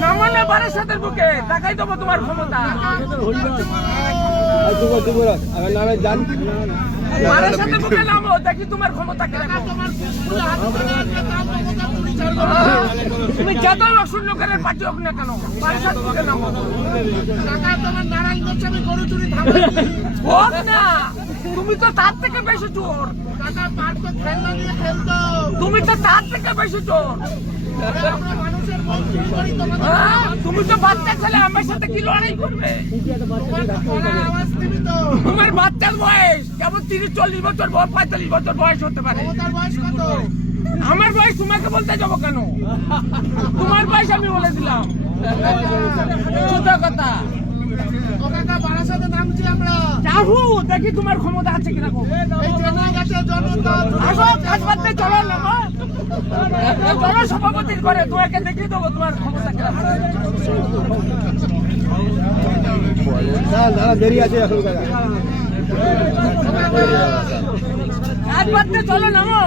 নামো না বারাসাতের বুকে, দেখাই দেবো তোমার ক্ষমতা। বারাসাতের বুকে নামো, দেখি তোমার ক্ষমতা কিরকম। তুমি যত অশূন্য করে পার্টি হোক না কেন, বারাসাত বুকে নামো। হোক না, তুমি তো তার থেকে বেশি চোর। তুমি তো তার থেকে বেশি চোর। তুমি তো বাচ্চা ছেলে, আমার সাথে কি লড়াই করবে? তোমার বাচ্চার বয়স কেমন 30-40 বছর, 45 বছর বয়স হতে পারে। আমার বয়স তোমাকে বলতে যাবো কেন? তোমার বয়স আমি বলে দিলাম। সোজা কথা। দেখি তোমার ক্ষমতা আছে কিরকম। চলো নামো, চলো সভাপতির করে, তোমাকে দেখিয়ে দেবো তোমার ক্ষমতা কিরকম। দেরি আছে এখন। চলো নামো,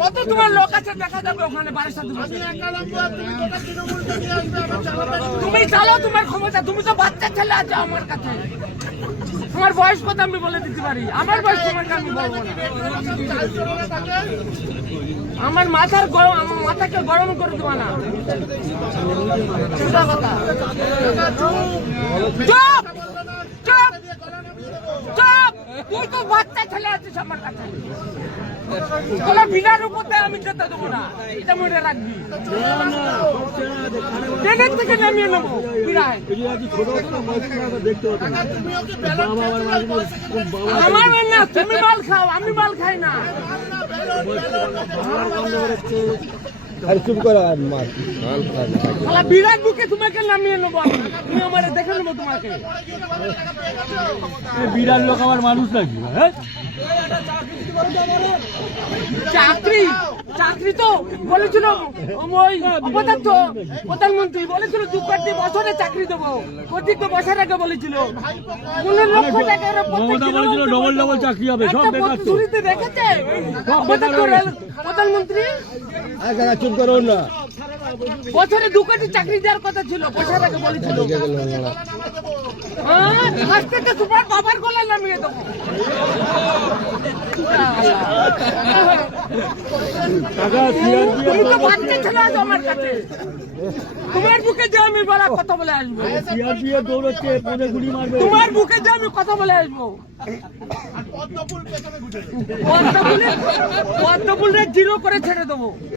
কত তোমার লোক আছে দেখা যাবে ওখানে। তুমি চালো তোমার ক্ষমতা, তুমি তো বাচ্চা ছেলে আছে আমার কাছে। তোমার বয়স কত আমি বলে দিতে পারি, আমার বয়স তোমাকে আমি বলবো না। আমার মাথার গরম, আমার মাথাকে গরম করে দেবো না। সোজা কথা। চুপ চুপ চুপ, তুই তো বাচ্চা ছেলে আছিস আমার কাছে। তোরা বিনার উপরে আমি যেতে দেবো না, এটা মনে রাখবি। ট্রেনের থেকে নামিয়ে নেবো বিরায়। আমার না, তুমি মাল খাও, আমি মাল খাই না। বিরাট বুকে তোমাকে নামিয়ে নেবো আমি, তুমি আমার দেখে নেবো তোমাকে। বিরাট লোক আমার মানুষ নাকি? চাকরি চাকরি তো বলেছিল ওই অপদার্থ প্রধানমন্ত্রী বলেছিল 2 কোটি বছরে চাকরি দেবো। কোটি তো বছর আগে বলেছিল 15 লক্ষ টাকার ডবল ডবল চাকরি হবে। সব চুরিতে রেখেছে প্রধানমন্ত্রী। চুপ করো না, বছরে 2 কোটি চাকরি দেওয়ার কথা ছিল, বছর আগে বলেছিল। আজ থেকে তোমার বাবার গলা নামিয়ে দেবো। তুমি তো বাচ্চা ছেলে আছো আমার কাছে, তোমার বুকে যে আমি বলা কথা বলে আসবো। তোমার বুকে যে আমি কথা বলে আসবো। পদ্মফুলের 0 করে ছেড়ে দেবো।